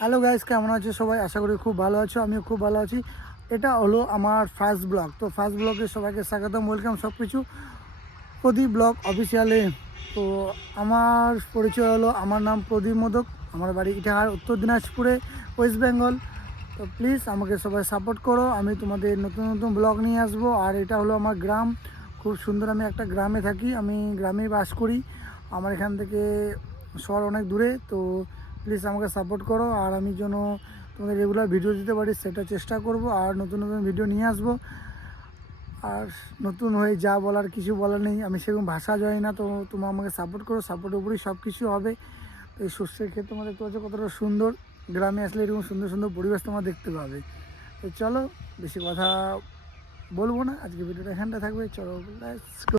Hello guys, কেমন আছো সবাই? আশা করি খুব ভালো আছো, আমিও খুব ভালো আছি। এটা হলো আমার ফার্স্ট ব্লগ। তো ফার্স্ট ব্লগে সবাইকে স্বাগতম, ওয়েলকাম সব কিছু প্রদীপ ব্লগ অফিসিয়ালে। তো আমার পরিচয় হলো, আমার নাম প্রদীপ মোদক, আমার বাড়ি ইটাহার, উত্তর দিনাজপুরে, ওয়েস্ট বেঙ্গল। তো প্লিজ আমাকে সবাই সাপোর্ট করো, আমি তোমাদের নতুন নতুন ব্লগ নিয়ে আসবো। আর এটা হলো আমার গ্রাম, খুব সুন্দর। আমি একটা গ্রামে থাকি, আমি গ্রামে বাস করি। আমার এখান থেকে শহর অনেক দূরে। তো প্লিজ আমাকে সাপোর্ট করো, আর আমি যেন তোমাদের রেগুলার ভিডিও দিতে পারি সেটা চেষ্টা করব, আর নতুন নতুন ভিডিও নিয়ে আসবো। আর নতুন হয়ে যা বলার, কিছু বলার নেই, আমি সেরকম ভাষা জানি না। তো তোমরা আমাকে সাপোর্ট করো, সাপোর্টের উপরেই সব কিছু হবে। তো এই শস্যের ক্ষেত তোমরা দেখতে পাচ্ছ কতটা সুন্দর। গ্রামে আসলে এরকম সুন্দর সুন্দর পরিবেশ তোমরা দেখতে পাবে। তো চলো, বেশি কথা বলবো না, আজকে ভিডিওটা এখানটা থাকবে। চলো, লেটস গো।